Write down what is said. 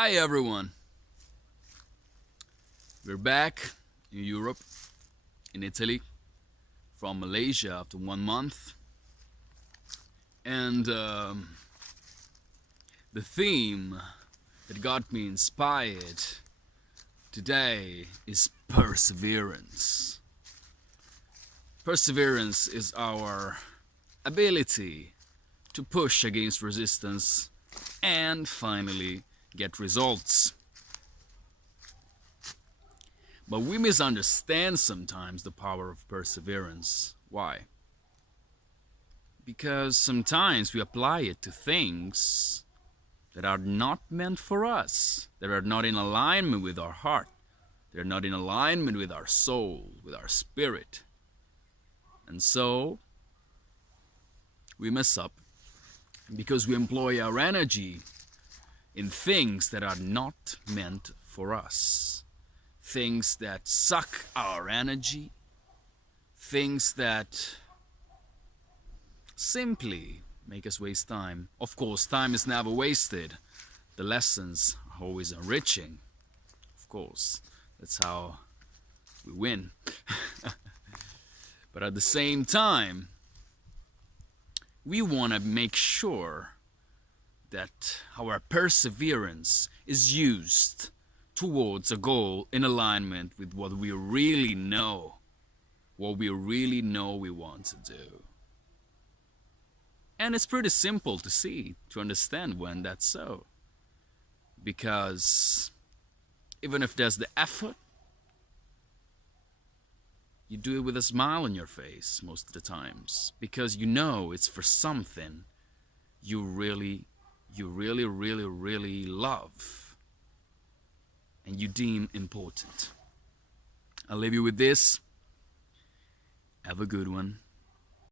Hi everyone, we're back in Europe, in Italy, from Malaysia after 1 month, and the theme that got me inspired today is perseverance. Perseverance is our ability to push against resistance and finally get results. But we misunderstand sometimes the power of perseverance. Why? Because sometimes we apply it to things that are not meant for us, that are not in alignment with our heart, they're not in alignment with our soul, with our spirit. And so we mess up because we employ our energy in things that are not meant for us. Things that suck our energy, things that simply make us waste time. Of course, time is never wasted. The lessons are always enriching. Of course, that's how we win. But at the same time, we want to make sure that our perseverance is used towards a goal in alignment with what we really know we want to do. And it's pretty simple to see, to understand when that's so. Because even if there's the effort, you do it with a smile on your face most of the times, because you know it's for something you really love and you deem important. I'll leave you with this. Have a good one.